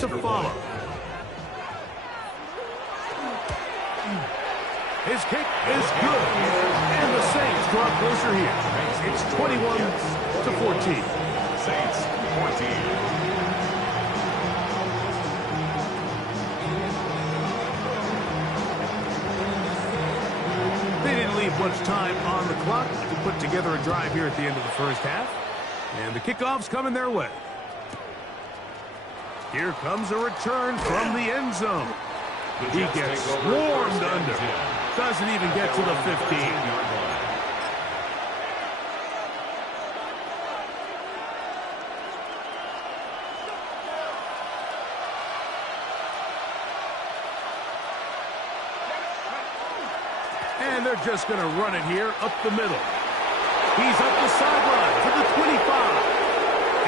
to follow. His kick is good. And the Saints draw closer here. It's 21-14. Saints 14. Much time on the clock to put together a drive here at the end of the first half. And the kickoff's coming their way. Here comes a return from the end zone. He gets swarmed under. Doesn't even get to the 15. And they're just going to run it here up the middle. He's up the sideline to the 25.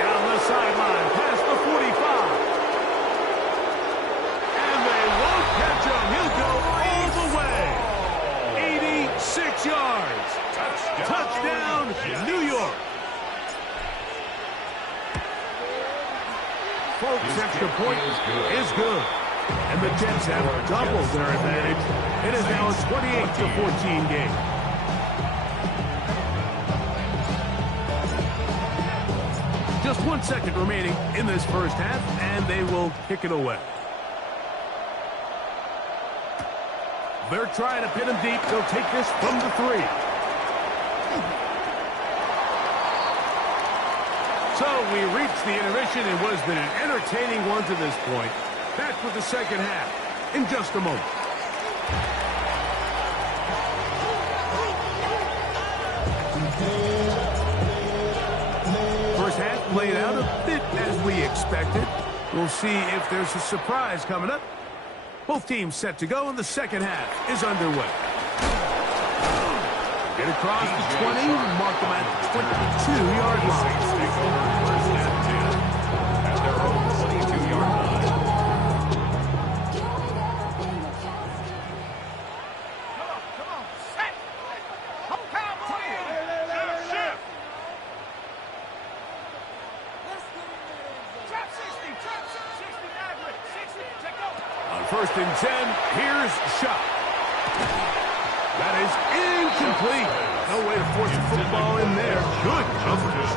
Down the sideline past the 45. And they won't catch him. He'll go all the way. 86 yards. Touchdown, New York. Folks, extra point is good. And the Jets have doubled their advantage. It is now a 28-14 game. Just 1 second remaining in this first half, and they will kick it away. They're trying to pin him deep. They'll take this from the 3. So we reached the intermission in what has been an entertaining one to this point. Back with the second half in just a moment. First half played out a bit as we expected. We'll see if there's a surprise coming up. Both teams set to go, and the second half is underway. Get across the 20, mark them at the 22-yard line. At their own 22-yard line. First and 10, here's Shot. That is incomplete. No way to force the football in there. Good coverage.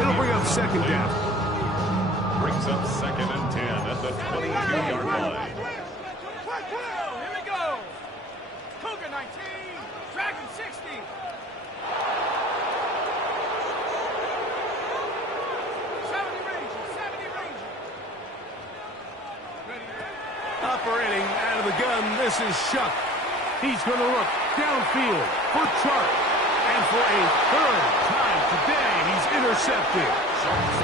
It'll bring up second down. Brings up second and 10 at the 22-yard line. Here we go. Cougar 19, Dragon 60. Operating out of the gun, this is Shuck. He's going to look downfield for Chark. And for a third time today, he's intercepted.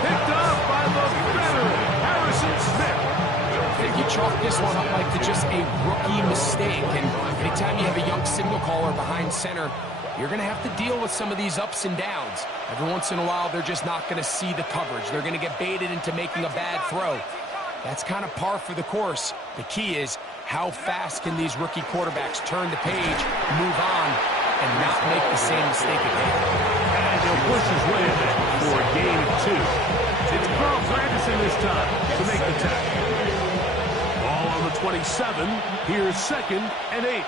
Picked up by the veteran, Harrison Smith. I think you chalk this one up like to just a rookie mistake. And anytime you have a young signal caller behind center, you're going to have to deal with some of these ups and downs. Every once in a while, they're just not going to see the coverage. They're going to get baited into making a bad throw. That's kind of par for the course. The key is how fast can these rookie quarterbacks turn the page, move on, and not make the same mistake again. And he'll push his way in it for a gain of 2. It's Carl Ferguson this time to make the tackle. Ball on the 27. Here's second and 8.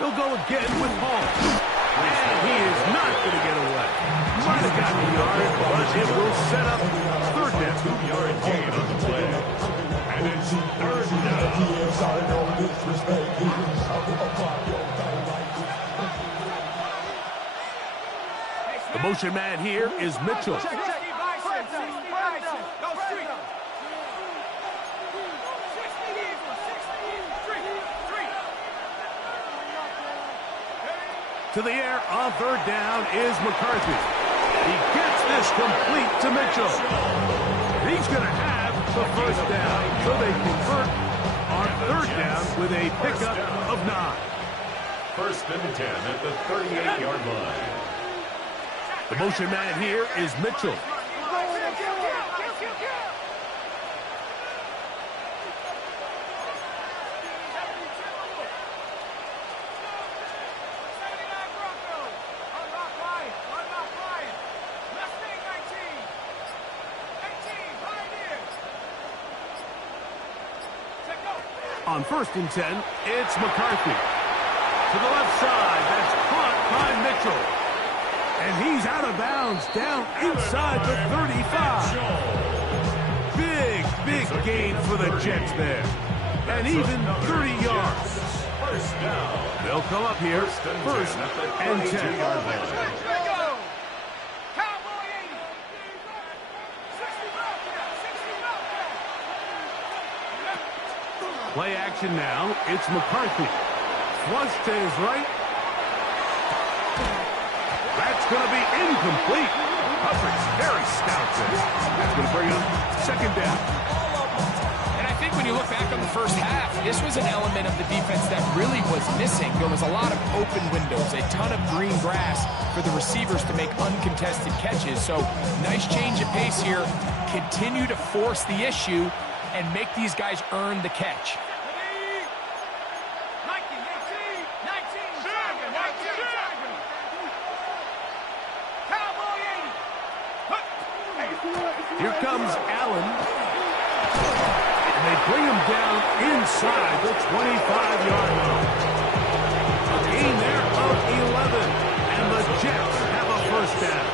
They'll go again with Hall. And he is not going to get away. Might have gotten a yard, but it will set up third down. 2-yard gain on the play. And it's third down. The motion man here is Mitchell. To the air on third down is McCarthy. He gets this complete to Mitchell. He's going to have the first down. So they convert on third down with a pickup of 9. First and 10 at the 38-yard line. The motion man here is Mitchell. On 1st and 10, it's McCarthy. To the left side, that's caught by Mitchell. And he's out of bounds, down inside the 35. Big gain for the Jets there. And even 30 yards. They'll come up here, 1st and 10. Play action now. It's McCarthy. Flush to his right. That's going to be incomplete. Coverage very stout there. That's going to bring up 2nd down. And I think when you look back on the first half, this was an element of the defense that really was missing. There was a lot of open windows, a ton of green grass for the receivers to make uncontested catches. So nice change of pace here. Continue to force the issue and make these guys earn the catch. Here comes Allen. And they bring him down inside the 25-yard line. A gain there of 11. And the Jets have a 1st down.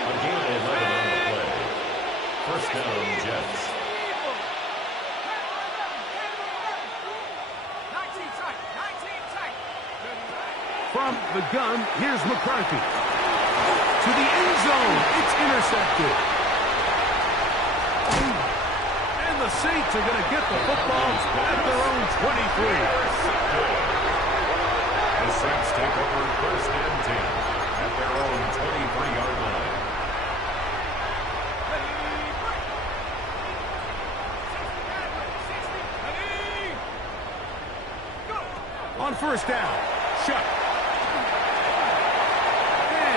A gain of 11 on the play. 1st down, Jets. From the gun, here's McCarthy. To the end zone, it's intercepted. And the Saints are going to get the football at their own 23. The Saints take over 1st and 10 at their own 23-yard line. On 1st down, Shuck.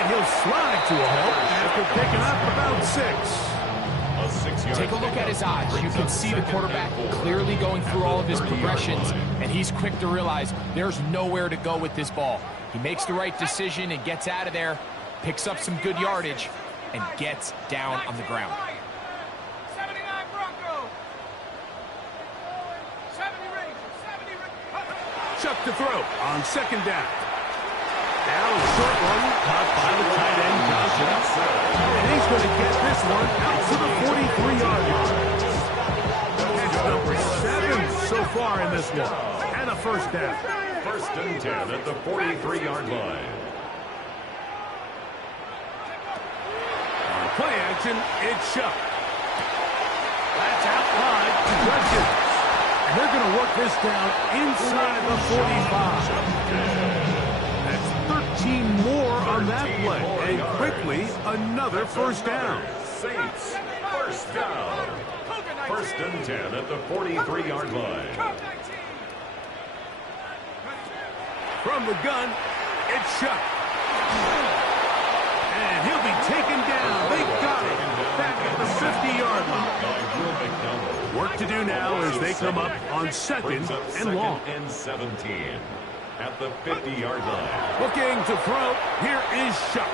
And he'll slide to a halt after picking up about 6. Take a look at his eyes. You can see the quarterback clearly going through all of his progressions, and he's quick to realize there's nowhere to go with this ball. He makes the right decision and gets out of there, picks up some good yardage, and gets down on the ground. Chuck to throw on 2nd down. Now a short one caught by the tight end, Johnson. And he's going to get this one out to the 43-yard line. Catch number 7 so far in this one. And a 1st down. 1st and 10 at the 43-yard line. On play action, it's Shuck. That's out wide to Judkins. And they're going to work this down inside the 45. That's 13 more on that play. And quickly, another 1st down. Saints, 1st down. 1st and 10 at the 43-yard line. From the gun, it's Shuck. And he'll be taken down. They got it. Back at the 50-yard line. Work to do now as they come up on 2nd and long. And 17 at the 50-yard line. Looking to throw, here is Shuck.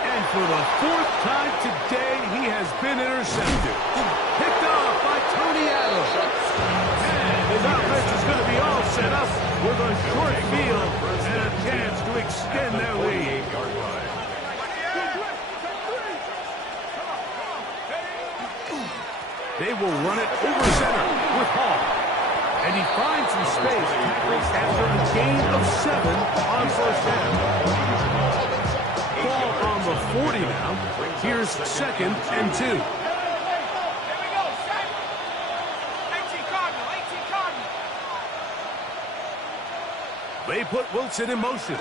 And for the 4th time today, he has been intercepted. Picked off by Tony Adams. And his offense is going to be all set up with a short field and a chance to extend their lead. They will run it over center with Hall. And he finds some space after a gain of 7 on 1st down. Ball on the 40 now. Here's 2nd and 2. They put Wilson in motion.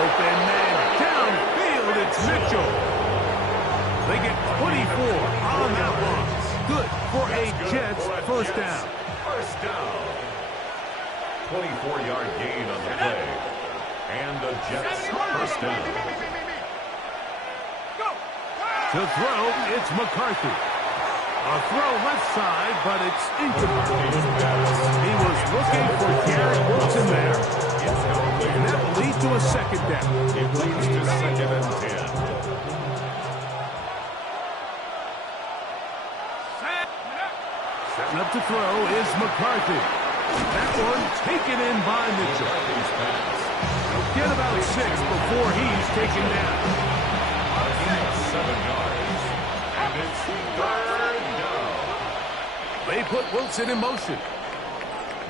Open man downfield, it's Mitchell. They get 24 on that one. Good for a Jets 1st down. 1st down. 24-yard gain on the play. And the Jets 1st down. To throw, it's McCarthy. A throw left side, but it's incomplete. He was looking for Garrett Wilson there. And that will lead to a 2nd down. It leads to 2nd and 10. up to throw is McCarthy. That one taken in by Mitchell. He'll get about 6 before he's taken down. 7 yards. And it's 3rd down. They put Wilson in motion.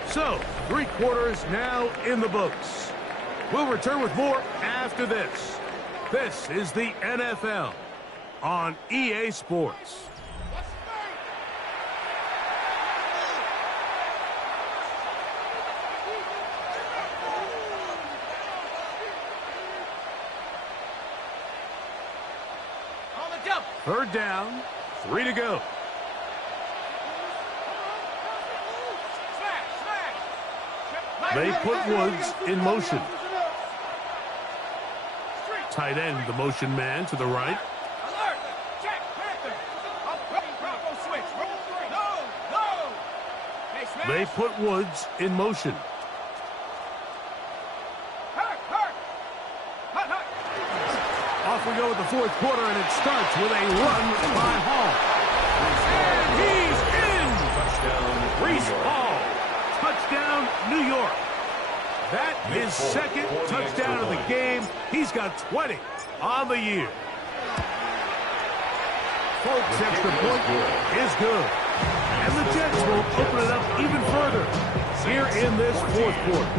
So, 3 quarters now in the books. We'll return with more after this. This is the NFL on EA Sports. Third down, 3 to go. They put Woods in motion. Tight end, the motion man to the right. They put Woods in motion. Off we go with the 4th quarter, and it starts with a run by Hall. And he's in! Reese Hall. Touchdown, New York. That is 2nd touchdown of the game. He's got 20 on the year. Folks, extra point is good. And the Jets will open it up even further here in this 4th quarter.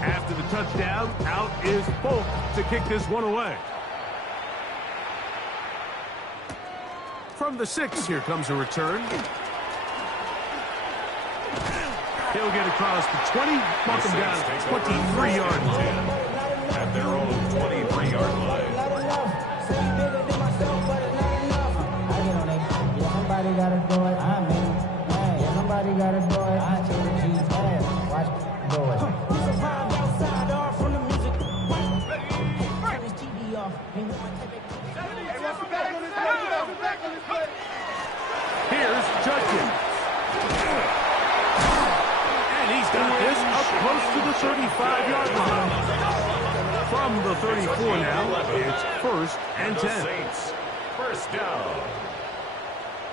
After the touchdown, out is Folk to kick this one away. From the 6, here comes a return. He'll get across the 20, mark him down at the 23-yard line. At their own 23-yard line. Somebody gotta do it. I mean, hey, somebody gotta do it. I take the G's ass. Watch do it. He's a vibe outside, off from the music. Turn his TV off. Here's Judkins. And he's got this up close to the 35-yard line. From the 34 now, it's 1st and 10. Saints, 1st down.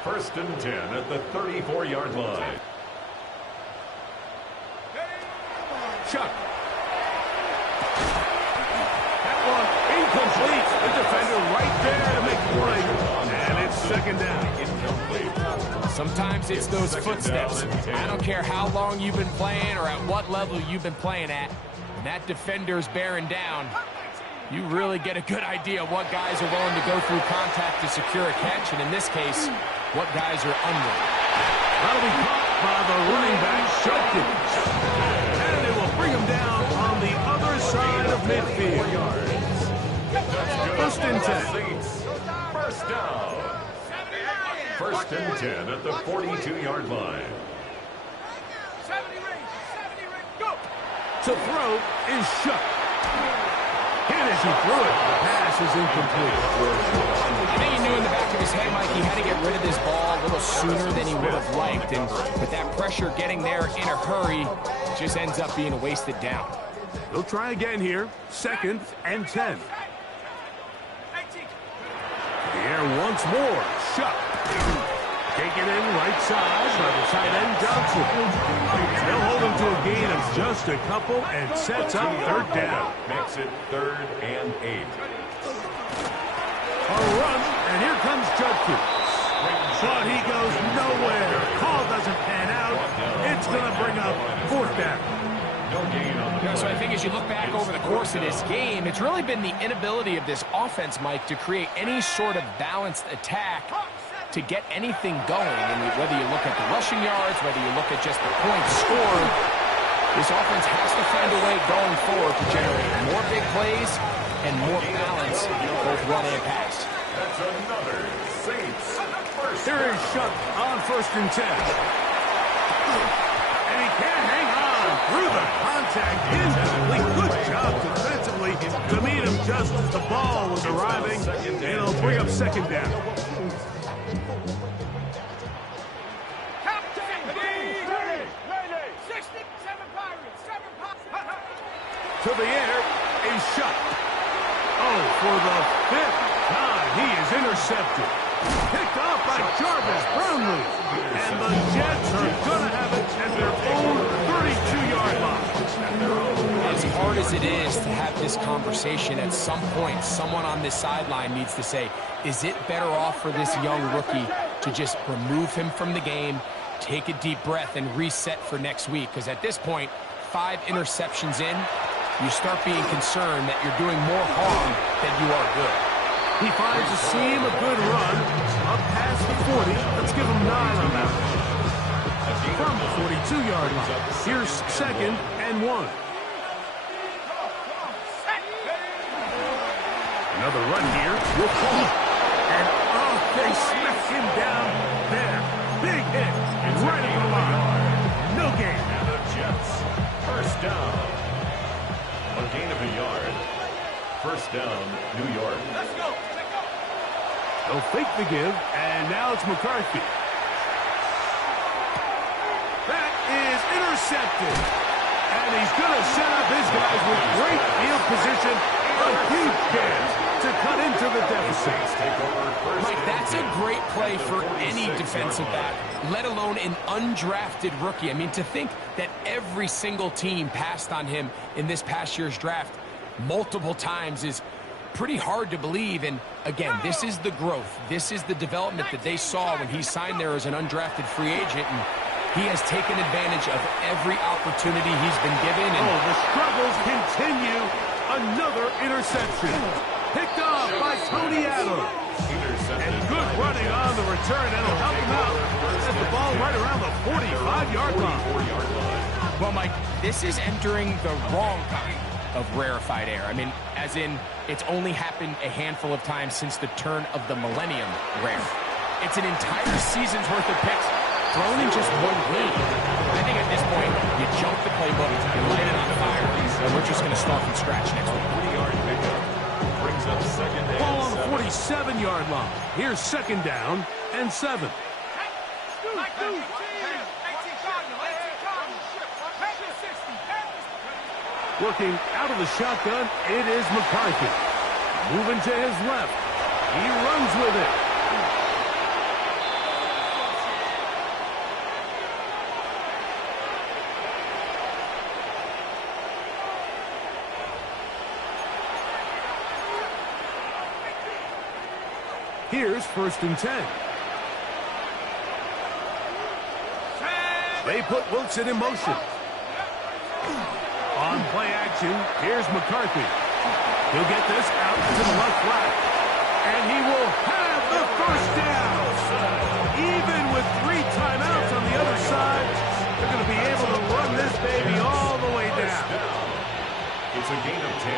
1st and 10 at the 34-yard line. Chuck. That one incomplete. The defender right there to make the play. And it's 2nd down. Sometimes it's those footsteps. I don't care how long you've been playing or at what level you've been playing at. When that defender's bearing down, you really get a good idea of what guys are willing to go through contact to secure a catch, and in this case, what guys are unwilling. That'll be caught by the running back, Judkins. And it will bring him down on the other side of midfield. 1st and 10. Saints, 1st down. 1st and 10 at the 42-yard line. To throw is Shuck. And as he threw it, the pass is incomplete. I think he knew in the back of his head, Mike, he had to get rid of this ball a little sooner than he would have liked. And with that pressure getting there in a hurry, it just ends up being a wasted down. They'll try again here. 2nd and 10. The air once more. Shuck. Taken in right side by the tight end Johnson. They'll hold him to a gain of just a couple and sets up 3rd down. Makes it 3rd and 8. A run, and here comes Judkins. But he goes nowhere. Call doesn't pan out. It's going to bring up 4th down. No gain on the So I think as you look back over the course of this game, it's really been the inability of this offense, Mike, to create any sort of balanced attack to get anything going. And whether you look at the rushing yards, whether you look at just the points scored, this offense has to find a way going forward to generate more big plays and more balance, both run and pass. That's another Saints first. Here is Shuck on 1st and 10. And he can't hang on through the contact. Incomplete. Good job defensively to meet him just as the ball was arriving. It'll bring up 2nd down. To the air, a shot. Oh, for the 5th time. He is intercepted. Picked off by Jarvis Brownlee. And the Jets are going to have it at their own 32-yard line. As hard as it is to have this conversation, at some point, someone on this sideline needs to say, is it better off for this young rookie to just remove him from the game, take a deep breath, and reset for next week? Because at this point, 5 interceptions in, you start being concerned that you're doing more harm than you are good. He finds a seam, a good run, up past the 40. Let's give him 9 on that. From the 42-yard line. Here's 2nd and 1. Another run here. Will pull. And, oh, they smack him down there. Big hit. Right at the line. No gain. And the Jets, first down. A gain of a yard. First down, New York. Let's go. Let's go. They'll fake the give, and now it's McCarthy. That is intercepted. And he's going to set up his guys with great field position. A huge chance to cut into the deficit. Mike, that's a great play for any defensive back, let alone an undrafted rookie. I mean, to think that every single team passed on him in this past year's draft multiple times is pretty hard to believe. And again, this is the growth. This is the development that they saw when he signed there as an undrafted free agent. And he has taken advantage of every opportunity he's been given. And the struggles continue. Another interception. Picked off by Tony Adams. And good running on the return. That'll help him out. That's the ball right around the 45-yard line. well, Mike, this is entering the wrong kind of rarefied air. I mean, as in, it's only happened a handful of times since the turn of the millennium rare. It's an entire season's worth of picks thrown in just one game. I think at this point, you jump the playbook, you light it on fire, and we're just going to start from scratch next week. 3-yard pickup brings up second and Ball on the 7. 47-yard line. Here's 2nd down and 7. Working out of the shotgun, it is McCarthy. Moving to his left. He runs with it. Here's 1st and 10. They put Wilson in motion. On play action, here's McCarthy. He'll get this out to the left flat. And he will have the 1st down. Even with 3 timeouts on the other side, they're going to be able to run this baby all the way down. It's a gain of 10.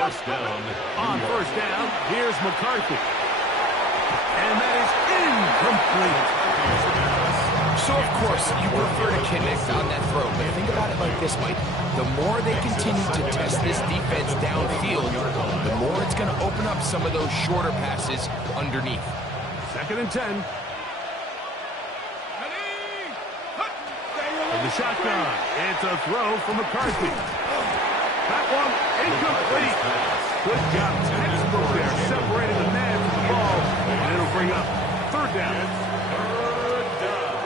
First down. On 1st down, here's McCarthy. And that is incomplete. So, of course, you prefer to connect on that throw, but think about it like this, Mike. The more they continue to test this defense downfield, the more it's going to open up some of those shorter passes underneath. 2nd and 10. From the shotgun, it's a throw from McCarthy. That one incomplete. Good job, textbook there, separating the man from the ball. And it'll bring up 3rd down. 3rd down.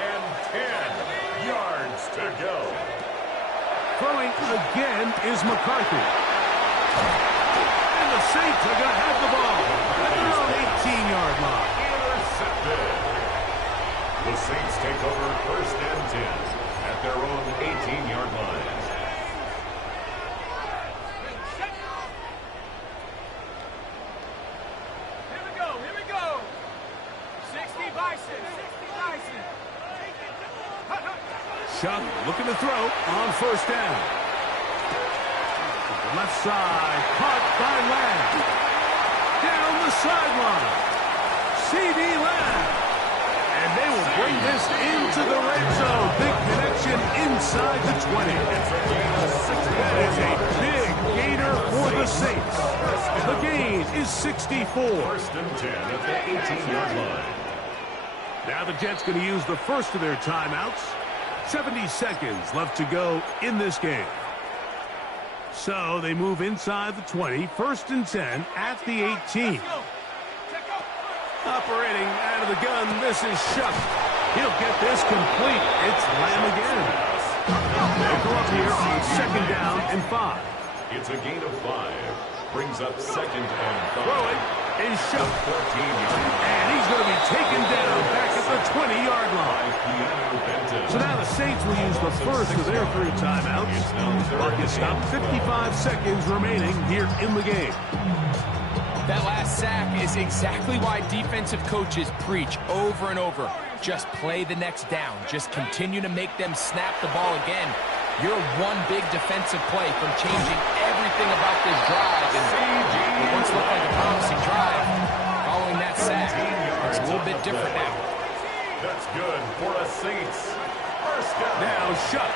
And 10 yards to go. Throwing again is McCarthy. And the Saints are going to have the ball at their own 18-yard line. Intercepted. The Saints take over 1st and 10 at their own 18-yard line. Chuck looking to throw on 1st down. Left side, caught by Lamb. Down the sideline. C.D. Lamb. And they will bring this into the red zone. Big connection inside the 20. That is a big gainer for the Saints. The gain is 64. 1st and 10 at the 18-yard line. Now the Jets going to use the first of their timeouts. 70 seconds left to go in this game. So they move inside the 20, 1st and 10 at the 18. Operating out of the gun, this is Shuck. He'll get this complete. It's Lamb again. They'll go up here on 2nd down and 5. It's a gain of 5. Brings up 2nd and 5. Throwing is Shuck. 14-yard. And he's going to be taken down back at the 20-yard line. So now the Saints will use the first of their 3 timeouts. Clock is stopped, 55 seconds remaining here in the game. That last sack is exactly why defensive coaches preach over and over. Just play the next down. Just continue to make them snap the ball again. You're one big defensive play from changing everything about this drive. And what once looked like a promising drive, following that sack, it's a little bit different now. That's good for the Saints. First down. Now Shuck.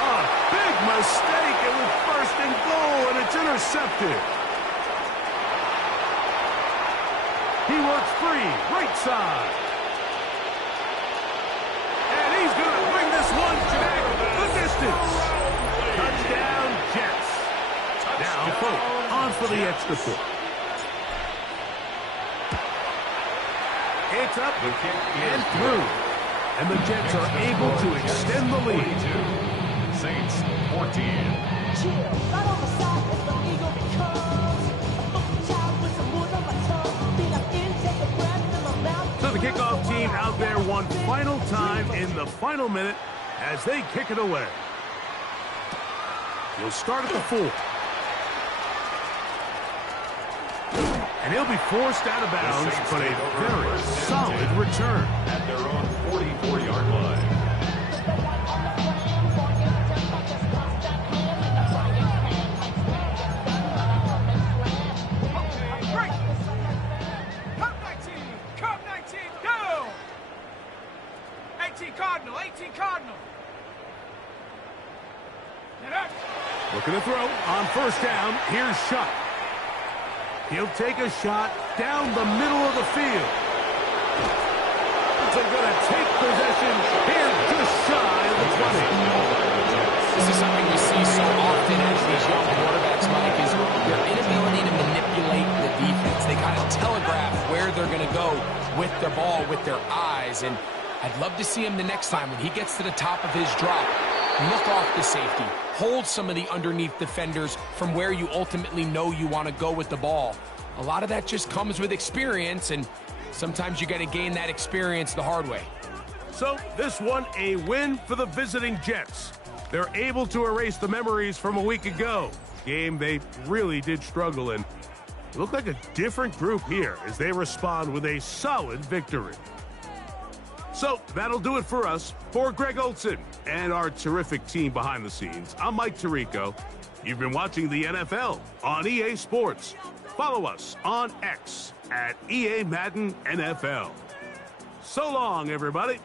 A big mistake. It was 1st and goal, and it's intercepted. He works free, right side. And he's going to bring this one back the distance. Touchdown, Jets. Now, Folk on for the extra point. It's up and through. And the Jets are able to extend the lead. Saints 14. Chill, right on the side as the eagle becomes a fucking child with some wood on my tongue. Feel like in, take a breath in my mouth. So the kickoff team out there one final time in the final minute as they kick it away. He'll start at the 4. And he'll be forced out of bounds, but a very solid return. At their own 44-yard line. Cardinal. Looking to throw on 1st down. Here's Shuck. He'll take a shot down the middle of the field. They're going to take possession here just shy of the 20. This is something we see so often as these young quarterbacks, Mike, is their inability to manipulate the defense. They kind of telegraph where they're going to go with their ball, with their eyes, and I'd love to see him the next time when he gets to the top of his drop. Look off the safety. Hold some of the underneath defenders from where you ultimately know you want to go with the ball. A lot of that just comes with experience, and sometimes you got to gain that experience the hard way. So this one a win for the visiting Jets. They're able to erase the memories from a week ago. Game they really did struggle in. It looked like a different group here as they respond with a solid victory. So that'll do it for us. For Greg Olson and our terrific team behind the scenes, I'm Mike Tirico. You've been watching the NFL on EA Sports. Follow us on X at EA Madden NFL. So long, everybody.